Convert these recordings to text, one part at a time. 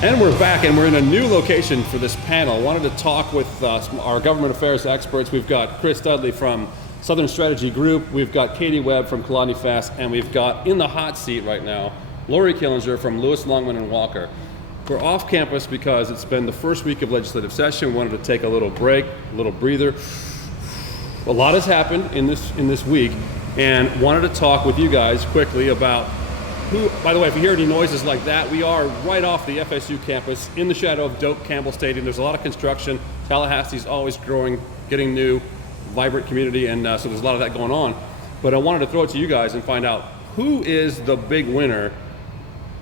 And we're back, and we're in a new location for this panel. I wanted to talk with our government affairs experts. We've got Chris Dudley from Southern Strategy Group, we've got Katie Webb from Kalani Fast, and we've got in the hot seat right now, Lori Killinger from Lewis, Longman and Walker. We're off campus because it's been the first week of legislative session. We wanted to take a little break, a little breather. A lot has happened in this week, and wanted to talk with you guys quickly about who, by the way, if you hear any noises like that, we are right off the FSU campus in the shadow of Doak Campbell Stadium. There's a lot of construction. Tallahassee's always growing, getting new, vibrant community, and so there's a lot of that going on. But I wanted to throw it to you guys and find out who is the big winner.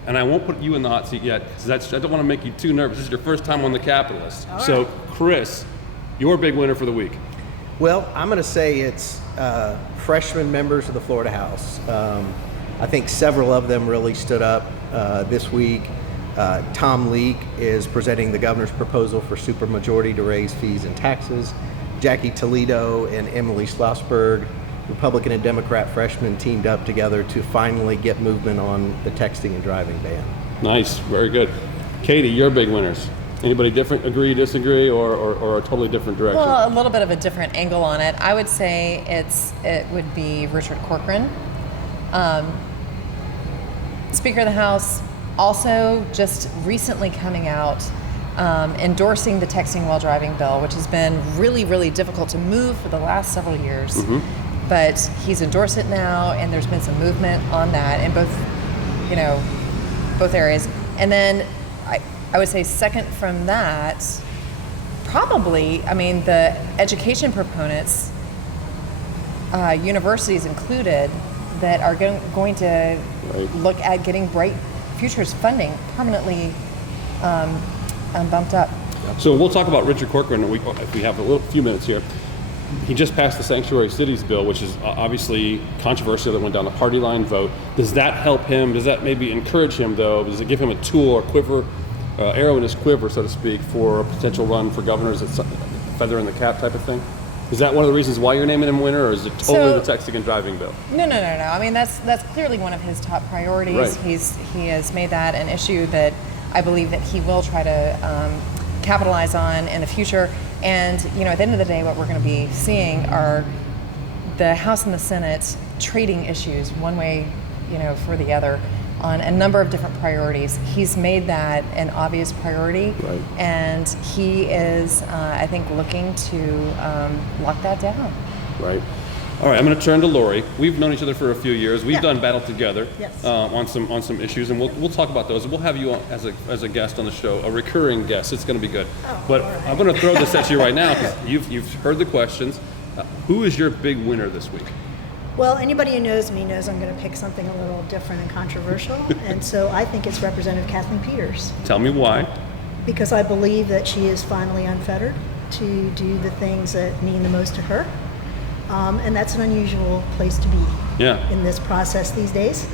And I won't put you in the hot seat yet, because I don't want to make you too nervous. This is your first time on the Capitolist. All right. So, Chris, your big winner for the week. Well, I'm going to say it's freshman members of the Florida House. I think several of them really stood up this week. Tom Leake is presenting the governor's proposal for supermajority to raise fees and taxes. Jackie Toledo and Emily Schlossberg, Republican and Democrat freshmen, teamed up together to finally get movement on the texting and driving ban. Nice, very good. Katie, your big winners. Anybody different, agree, disagree, or a totally different direction? Well, a little bit of a different angle on it. I would say it would be Richard Corcoran. Speaker of the House, also just recently coming out, endorsing the texting while driving bill, which has been really, really difficult to move for the last several years. Mm-hmm. But he's endorsed it now, and there's been some movement on that in both areas. And then I would say second from that, probably, the education proponents, universities included, that are going to look at getting Bright Futures funding permanently bumped up. So we'll talk about Richard Corcoran if we have a few minutes here. He just passed the Sanctuary Cities bill, which is obviously controversial, that went down the party line vote. Does that help him? Does that maybe encourage him, though? Does it give him a tool or quiver, arrow in his quiver, so to speak, for a potential run for governor? Is it feather in the cap type of thing? Is that one of the reasons why you're naming him winner, or is it totally the texting and driving bill? No. That's clearly one of his top priorities. Right. He has made that an issue that I believe that he will try to capitalize on in the future. And at the end of the day, what we're going to be seeing are the House and the Senate trading issues one way, for the other, on a number of different priorities. He's made that an obvious priority, right. And he is, I think, looking to lock that down. Right. All right, I'm going to turn to Lori. We've known each other for a few years. We've done battle together. Yes. On some issues, and we'll talk about those. We'll have you on as a guest on the show, a recurring guest. It's going to be good. But all right. I'm going to throw this at you right now, because you've heard the questions. Who is your big winner this week? Well, anybody who knows me knows I'm going to pick something a little different and controversial, and so I think it's Representative Kathleen Peters. Tell me why. Because I believe that she is finally unfettered to do the things that mean the most to her, and that's an unusual place to be in this process these days.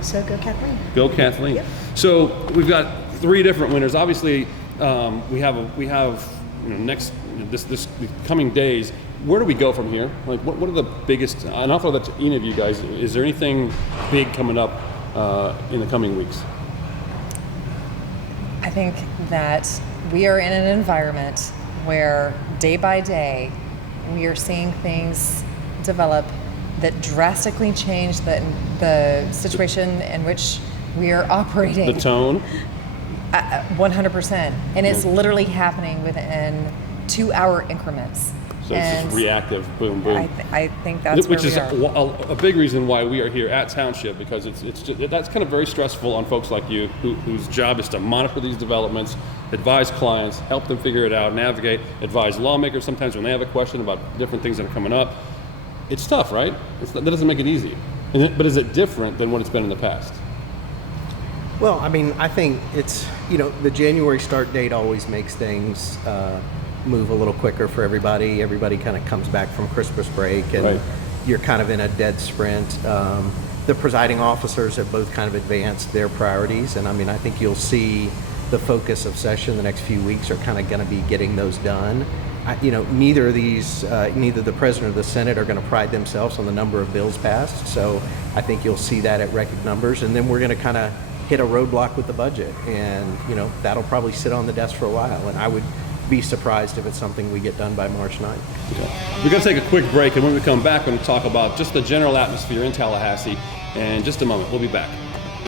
So go Kathleen. Go Kathleen. Yep. So we've got three different winners. Obviously, we have next this coming days. Where do we go from here? Like, what are the biggest? And I'll throw that to any of you guys. Is there anything big coming up in the coming weeks? I think that we are in an environment where day by day we are seeing things develop that drastically change the situation in which we are operating. The tone? 100%. And it's literally happening within 2-hour increments. So it's just reactive, boom, boom. I think that's which where we are. a big reason why we are here at Township, because it's just, that's kind of very stressful on folks like you, whose job is to monitor these developments, advise clients, help them figure it out, navigate, advise lawmakers sometimes when they have a question about different things that are coming up. It's tough, right? That doesn't make it easy. But is it different than what it's been in the past? Well, I think it's, the January start date always makes things move a little quicker for everybody. Everybody kind of comes back from Christmas break, and you're kind of in a dead sprint. The presiding officers have both kind of advanced their priorities, and I think you'll see the focus of session the next few weeks are kind of going to be getting those done. Neither of these, neither the president or the Senate are going to pride themselves on the number of bills passed, so I think you'll see that at record numbers, and then we're going to kind of hit a roadblock with the budget, and that'll probably sit on the desk for a while, and I would be surprised if it's something we get done by March 9th. Okay. We're going to take a quick break, and when we come back, we're going to talk about just the general atmosphere in Tallahassee. In just a moment, we'll be back.